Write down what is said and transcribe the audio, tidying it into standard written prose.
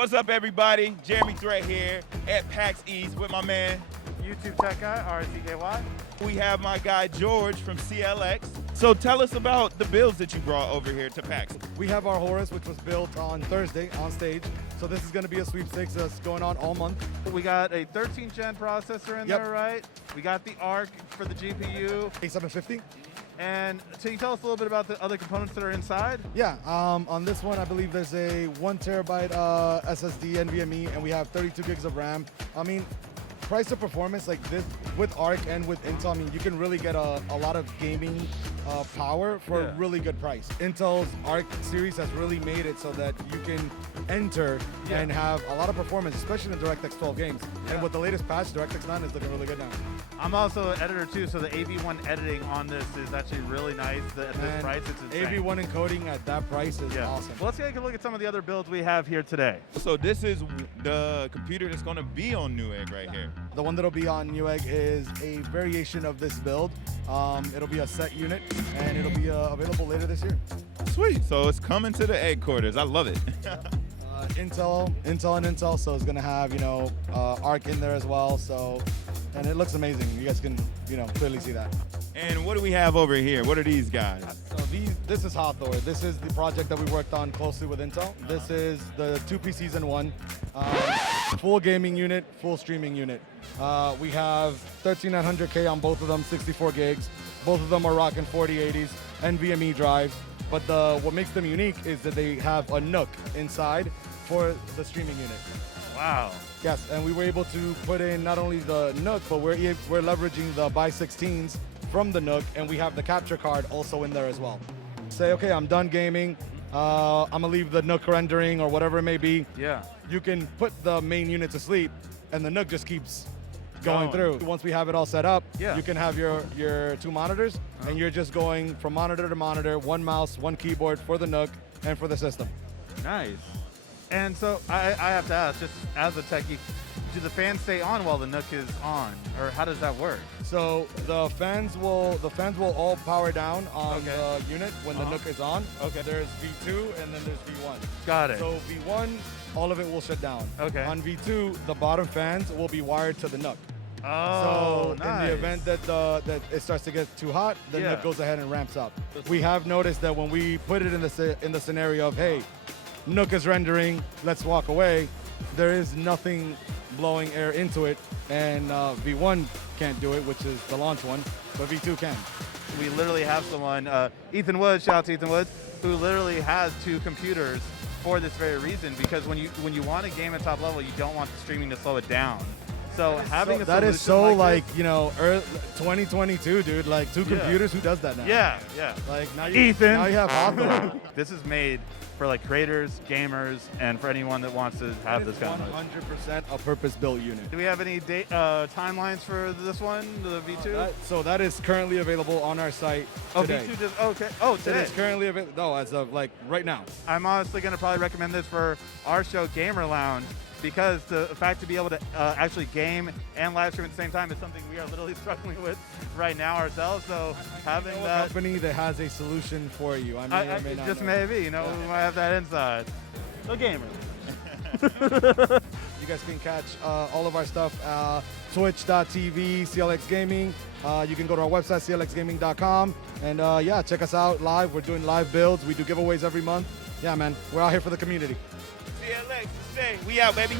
What's up, everybody? Jeremy Threat here at PAX East with my man. YouTube tech guy, RCKY. We have my guy George from CLX. So tell us about the builds that you brought over here to PAX. We have our Horus, which was built on Thursday on stage. So this is going to be a sweepstakes that's going on all month. We got a 13th gen processor in there, right? We got the ARC for the GPU. A750. And can you tell us a little bit about the other components that are inside? Yeah, on this one, I believe there's a 1 terabyte SSD NVMe, and we have 32 gigs of RAM. I mean, price to performance like this with ARC and with Intel, I mean, you can really get a lot of gaming power for a really good price. Intel's ARC series has really made it so that you can enter and have a lot of performance, especially in the DirectX 12 games. And with the latest patch, DirectX 9 is looking really good now. I'm also an editor too, so the AV1 editing on this is actually really nice. At this price, it's insane. AV1 encoding at that price is awesome. Well, let's take a look at some of the other builds we have here today. So this is the computer that's going to be on Newegg right here. The one that'll be on Newegg is a variation of this build. It'll be a set unit, and it'll be available later this year. Sweet. So it's coming to the egg quarters. I love it. Intel, so it's gonna have, you know, ARC in there as well. So, and it looks amazing. You guys can, you know, clearly see that. And what do we have over here? What are these guys? So this is Hathor. This is the project that we worked on closely with Intel. This is the 2 PCs in one. Full gaming unit, full streaming unit. We have 13900K on both of them, 64 gigs. Both of them are rocking 4080s, NVMe drives. But what makes them unique is that they have a NUC inside for the streaming unit. Wow. Yes, and we were able to put in not only the NUC, but we're leveraging the by-16s from the NUC, and we have the capture card also in there as well. Say, okay, I'm done gaming. I'm gonna leave the NUC rendering or whatever it may be. Yeah. You can put the main unit to sleep, and the NUC just keeps going through. Once we have it all set up, you can have your 2 monitors, and you're just going from monitor to monitor, 1 mouse, 1 keyboard for the NUC and for the system. Nice. And so I have to ask, just as a techie, do the fans stay on while the NUC is on, or how does that work? So the fans will all power down on the unit when the NUC is on. Okay. There's V2 and then there's V1. Got it. So V1, all of it will shut down. Okay. On V2, the bottom fans will be wired to the NUC. Oh, so in the event that it starts to get too hot, the NUC goes ahead and ramps up. We have noticed that when we put it in the scenario of, hey, NUC is rendering, let's walk away, there is nothing blowing air into it, and V1 can't do it, which is the launch one, but V2 can. We literally have someone, Ethan Woods, shout out to Ethan Woods, who literally has 2 computers for this very reason, because when you want to game at top level, you don't want the streaming to slow it down. So having that is so like this, you know, 2022, dude. Like 2 computers, who does that now? Yeah. Like now Ethan. Now you have Hathor. This is made for like creators, gamers, and for anyone that wants to have this kind of. 100% a purpose-built unit. Do we have any timelines for this one, the V2? So that is currently available on our site today. V2 just okay. Oh, today. It is currently available. No, as of like right now. I'm honestly going to probably recommend this for our show, Gamer Lounge, because the fact to be able to actually game and live stream at the same time is something we are literally struggling with right now ourselves. So having that company that has a solution for you, I may not just know. maybe, you know, we might have that inside. So Gamer. You guys can catch all of our stuff, twitch.tv, CLX Gaming. You can go to our website, clxgaming.com, and yeah, check us out live. We're doing live builds. We do giveaways every month. Yeah, man, we're out here for the community. CLX, stay. We out, baby.